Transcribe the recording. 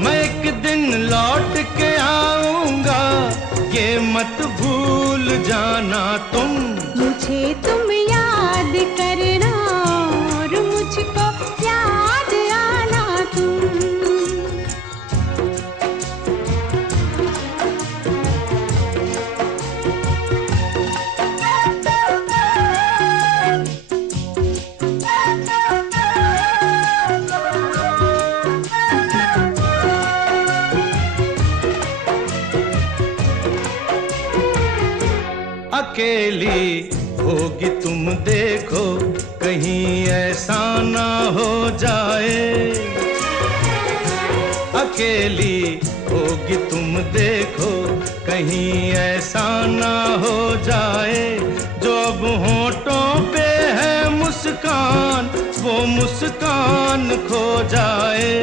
मैं एक दिन लौट के आऊंगा, ये मत भूल जाना तुम। मुझे तुम याद करना और मुझको याद आना तुम। अकेली होगी तुम देखो, कहीं ऐसा ना हो जाए। अकेली होगी तुम देखो, कहीं ऐसा ना हो जाए। जो अब होठों पे है मुस्कान, वो मुस्कान खो जाए।